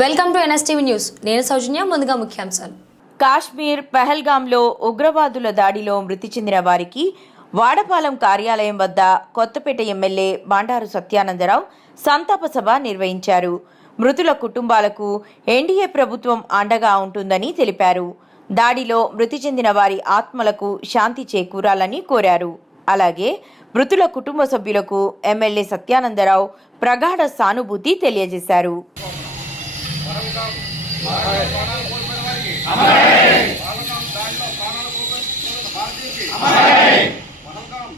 Welcome to NSTV news. నేను సౌజన్య ముందుగా ముఖ్యాంశాలు. కాశ్మీర్ పెహల్గాంలో ఉగ్రవాదుల దాడిలో మృతి చెందిన వారికి వాడపాలెం కార్యాలయం వద్ద కొత్తపేట ఎమ్మెల్యే బండారు సత్యానందరావు సంతాప సభ నిర్వహించారు. మృతుల కుటుంబాలకు ఎన్డీఏ ప్రభుత్వం అండగా ఉంటుందని తెలిపారు. దాడిలో మృతి చెందిన వారి ఆత్మలకు శాంతి చేకూరాలని కోరారు. అలాగే మృతుల కుటుంబ సభ్యులకు ఎమ్మెల్యే సత్యానందరావు ప్రగాఢ సానుభూతి తెలియజేశారు. పహల్గాం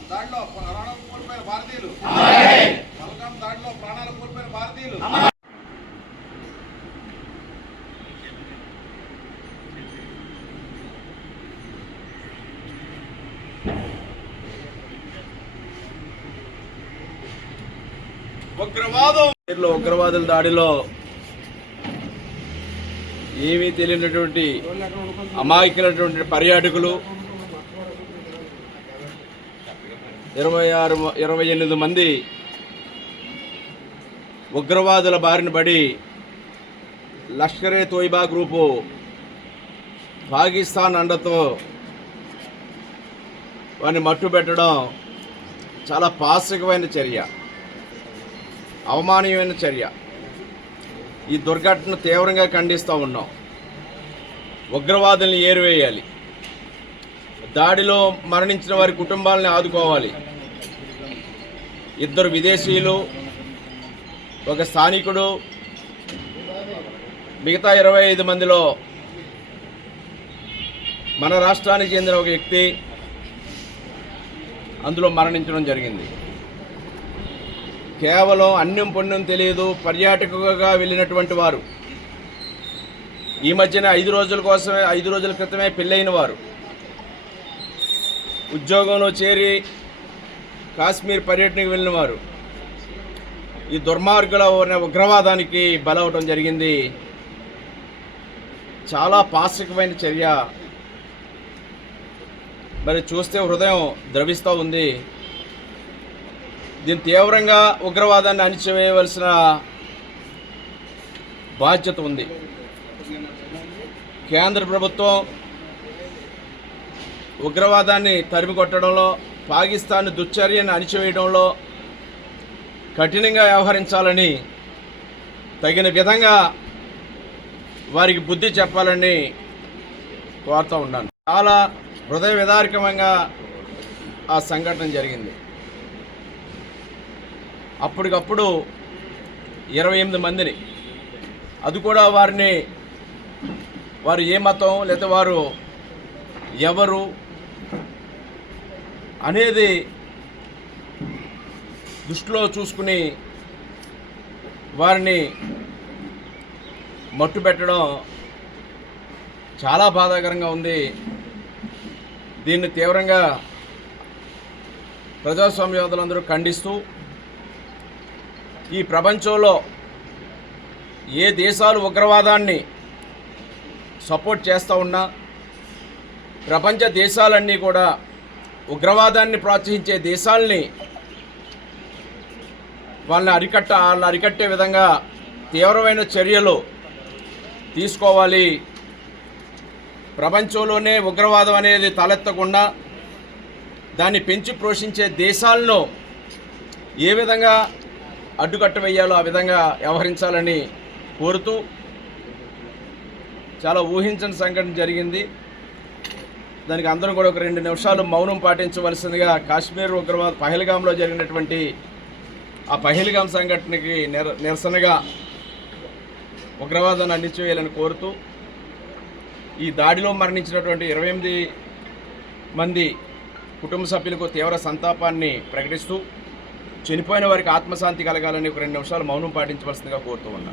దాడిలో ప్రాణాలు కోల్పోయిన భారతీయులు పహల్గాం దాడిలో ప్రాణాలు కోల్పోయిన భారతీయులు ఉగ్రవాదం ఉగ్రవాదుల దాడిలో ఏమీ తెలియనటువంటి అమాయకులైనటువంటి పర్యాటకులు. ఇరవై ఆరు ఇరవై ఎనిమిది మంది ఉగ్రవాదుల బారిన పడి లష్కరే తోయిబా గ్రూపు పాకిస్తాన్ అండతో వారిని మట్టు పెట్టడం చాలా పాసికమైన చర్య అవమానీయమైన చర్య. ఈ దుర్ఘటన తీవ్రంగా ఖండిస్తూ ఉన్నాం. ఉగ్రవాదుల్ని ఏరివేయాలి. దాడిలో మరణించిన వారి కుటుంబాలని ఆదుకోవాలి. ఇద్దరు విదేశీయులు ఒక స్థానికుడు మిగతా ఇరవై ఐదు మందిలో మన రాష్ట్రానికి చెందిన ఒక వ్యక్తి అందులో మరణించడం జరిగింది. కేవలం అన్యం పుణ్యం తెలియదు పర్యాటకుగా వెళ్ళినటువంటి వారు. ఈ మధ్యన ఐదు రోజుల కోసమే ఐదు రోజుల క్రితమే పెళ్ళైన వారు. ఉద్యోగంలో చేరి కాశ్మీర్ పర్యటనకు వెళ్ళిన వారు. ఈ దుర్మార్గుల ఉగ్రవాదానికి బలవటం జరిగింది. చాలా పాశికమైన చర్య. మరి చూస్తే హృదయం ద్రవిస్తూ ఉంది. దీన్ని తీవ్రంగా ఉగ్రవాదాన్ని అణిచివేయవలసిన బాధ్యత ఉంది. కేంద్ర ప్రభుత్వం ఉగ్రవాదాన్ని తరిమి కొట్టడంలో పాకిస్తాన్ దుశ్చర్యను అణిచివేయడంలో కఠినంగా వ్యవహరించాలని తగిన విధంగా వారికి బుద్ధి చెప్పాలని కోరుతూ ఉన్నాను. చాలా హృదయ విదారకమంగా ఆ సంఘటన జరిగింది. అప్పటికప్పుడు ఇరవై ఎనిమిది మందిని. అది కూడా వారిని వారు ఏ మతం లేదా వారు ఎవరు అనేది దృష్టిలో చూసుకుని వారిని మట్టు పెట్టడం చాలా బాధాకరంగా ఉంది. దీన్ని తీవ్రంగా ప్రజాస్వామ్యవాదులందరూ ఖండిస్తూ ఈ ప్రపంచంలో ఏ దేశాలు ఉగ్రవాదాన్ని సపోర్ట్ చేస్తూ ఉన్నా ప్రపంచ దేశాలన్నీ కూడా ఉగ్రవాదాన్ని ప్రోత్సహించే దేశాలని వాళ్ళని అరికట్ట వాళ్ళని అరికట్టే విధంగా తీవ్రమైన చర్యలు తీసుకోవాలి. ప్రపంచంలోనే ఉగ్రవాదం అనేది తలెత్తకుండా దాన్ని పెంచి పోషించే దేశాలను ఏ విధంగా అడ్డుకట్ట వేయాలో ఆ విధంగా వ్యవహరించాలని కోరుతూ చాలా ఊహించని సంఘటన జరిగింది. దానికి అందరం కూడా ఒక రెండు నిమిషాలు మౌనం పాటించవలసిందిగా కాశ్మీర్ ఉగ్రవాద పహల్గాంలో జరిగినటువంటి ఆ పహల్గాం సంఘటనకి నిర నిరసనగా ఉగ్రవాదాన్ని అణిచివేయాలని కోరుతూ ఈ దాడిలో మరణించినటువంటి ఇరవై ఎనిమిది మంది కుటుంబ సభ్యులకు తీవ్ర సంతాపాన్ని ప్రకటిస్తూ చనిపోయిన వారికి ఆత్మశాంతి కలగాలని ఒక రెండు నిమిషాలు మౌనం పాటించవలసిందిగా కోరుతూ ఉన్నాను